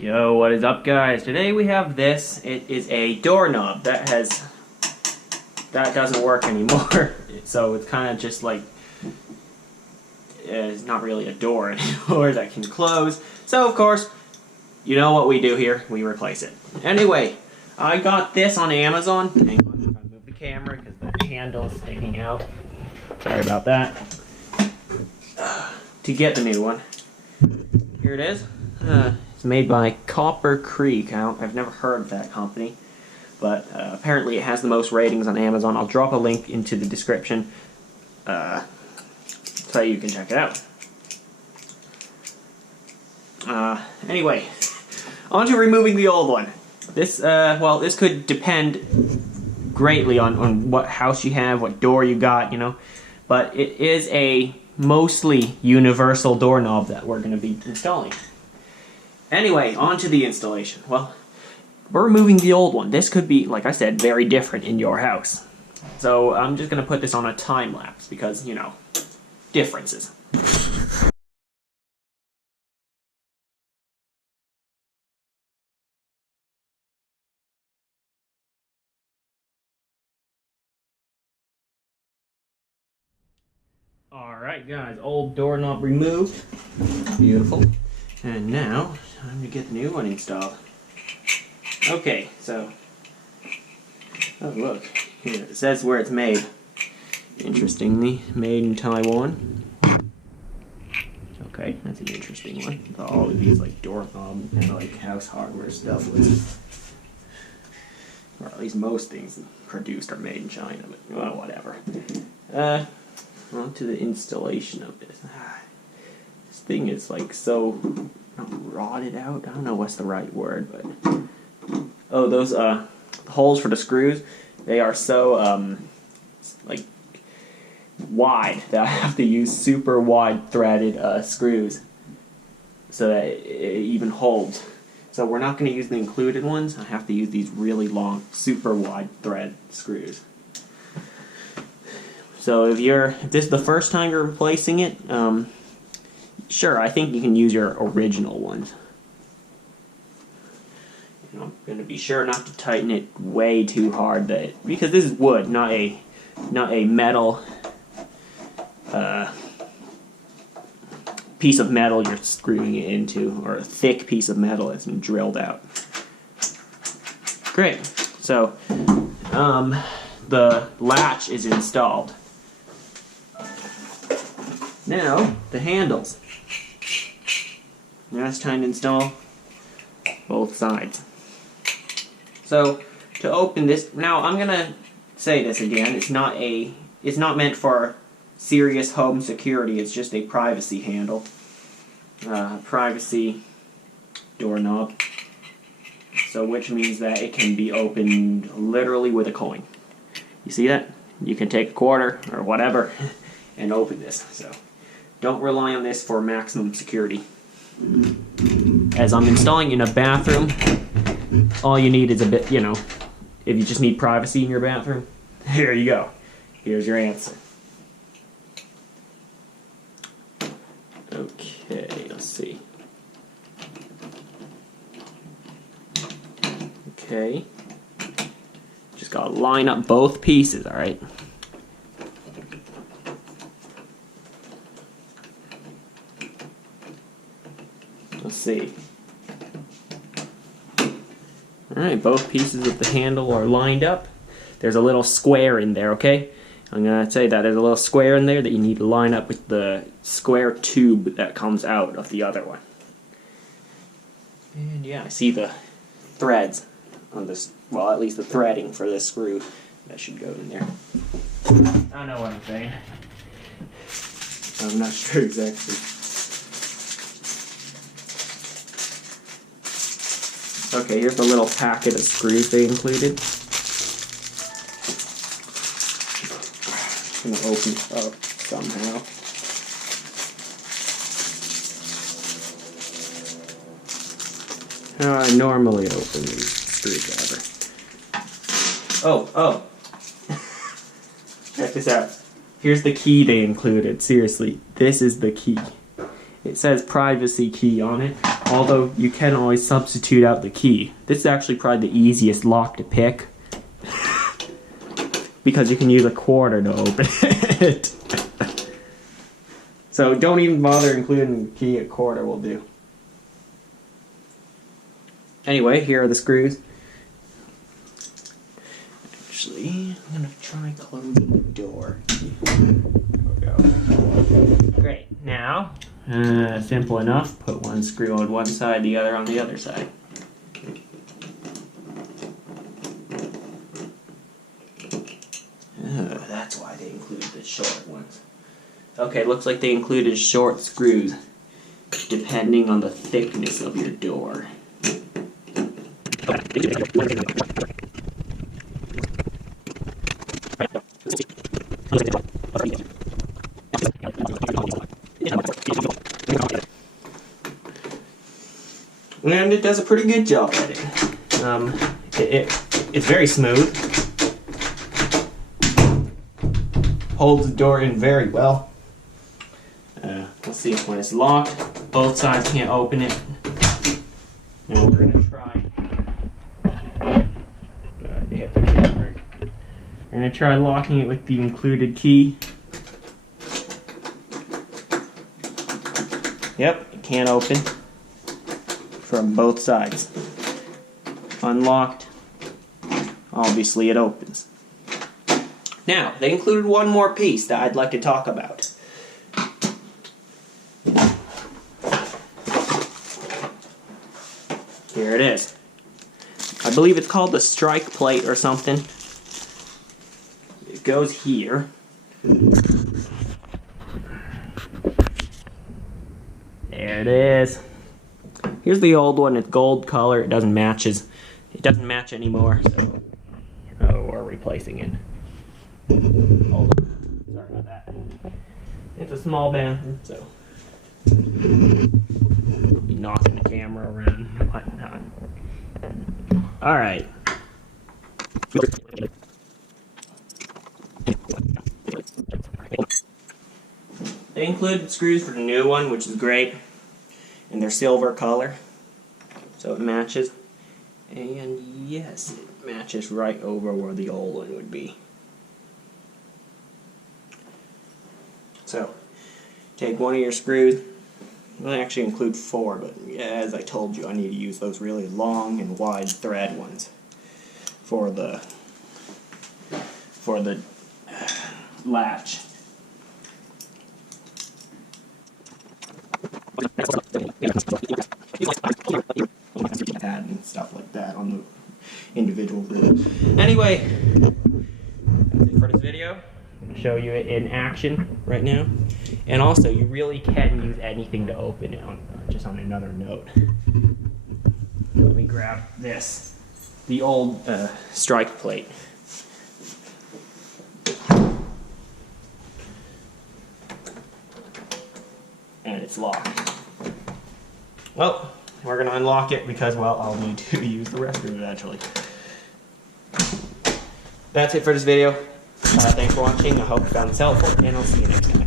Yo, what is up, guys? Today we have this. It is a doorknob that doesn't work anymore. So it's kind of just like it's not really a door anymore that can close. So of course, you know what we do here? We replace it. Anyway, I got this on Amazon. Hang on, I'm trying to move the camera because the handle's sticking out. Sorry about that. To get the new one, here it is. It's made by Copper Creek. I've never heard of that company, but apparently it has the most ratings on Amazon. I'll drop a link into the description so you can check it out. Anyway, on to removing the old one. This, well, this could depend greatly on what house you have, what door you got, you know, but it is a mostly universal doorknob that we're going to be installing. Anyway, on to the installation. Well, we're removing the old one. This could be, like I said, very different in your house. So I'm just going to put this on a time lapse because, you know, differences. Alright guys, old doorknob removed. Beautiful. And now, time to get the new one installed. Okay, so, oh look, here it says where it's made. Interestingly, made in Taiwan. Okay, that's an interesting one. All of these like doorknob and like house hardware stuff was, or at least most things produced are made in China, but well, whatever. On to the installation of this. This thing is like so rotted out. I don't know what's the right word, but oh, those holes for the screws, they are so like wide that I have to use super wide threaded screws so that it even holds. So we're not going to use the included ones. I have to use these really long, super wide thread screws. So if this is the first time you're replacing it, sure, I think you can use your original ones. And I'm going to be sure not to tighten it way too hard, because this is wood, not a metal piece of metal you're screwing it into, or a thick piece of metal that's been drilled out. Great. So the latch is installed. Now, the handles. Now it's time to install both sides. So, to open this, now I'm gonna say this again, it's not meant for serious home security, it's just a privacy handle. Privacy doorknob. So, which means that it can be opened literally with a coin. You see that? You can take a quarter or whatever and open this. So, don't rely on this for maximum security. As I'm installing in a bathroom, all you need is a bit, you know, if you just need privacy in your bathroom, here you go. Here's your answer. Okay, let's see. Okay. Just gotta line up both pieces, alright? Let's see. Alright, both pieces of the handle are lined up. There's a little square in there, okay? I'm going to say that there's a little square in there that you need to line up with the square tube that comes out of the other one. And yeah, I see the threads on this, well, at least the threading for this screw that should go in there. I know what I'm saying. I'm not sure exactly. Okay, here's the little packet of screws they included. I'm going to open it up somehow. How I normally open these screwdriver. Oh. Check this out. Here's the key they included. Seriously, this is the key. It says privacy key on it, although you can always substitute out the key. This is actually probably the easiest lock to pick because you can use a quarter to open it. So don't even bother including the key, a quarter will do. Anyway, here are the screws. Actually, I'm gonna try closing the door. There we go. Great. Now, simple enough. Put one screw on one side, the other on the other side. That's why they included the short ones. Okay, looks like they included short screws, depending on the thickness of your door. And it does a pretty good job at it. It's very smooth. Holds the door in very well. Let's see, when it's locked, both sides can't open it. And we're gonna try. We're gonna try locking it with the included key. Yep, it can't open from both sides. Unlocked, obviously it opens. Now, they included one more piece that I'd like to talk about. Here it is. I believe it's called the strike plate or something. It goes here. There it is. Here's the old one. It's gold color. It doesn't match anymore, so we're replacing it. Hold on. Sorry about that. It's a small bathroom, so I'll be knocking the camera around and whatnot. Alright. They included screws for the new one, which is great. And they're silver color, so it matches. And yes, it matches right over where the old one would be. So, take one of your screws. Well, I actually include 4, but as I told you, I need to use those really long and wide thread ones for the latch. Pad and stuff like that on the individual groups. Anyway, that's it for this video. I'm going to show you it in action right now. And also, you really can use anything to open it, just on another note. Let me grab this. The old strike plate. And it's locked. Well, we're going to unlock it because, well, I'll need to use the restroom eventually. That's it for this video. Thanks for watching. I hope you found this helpful, and I'll see you next time.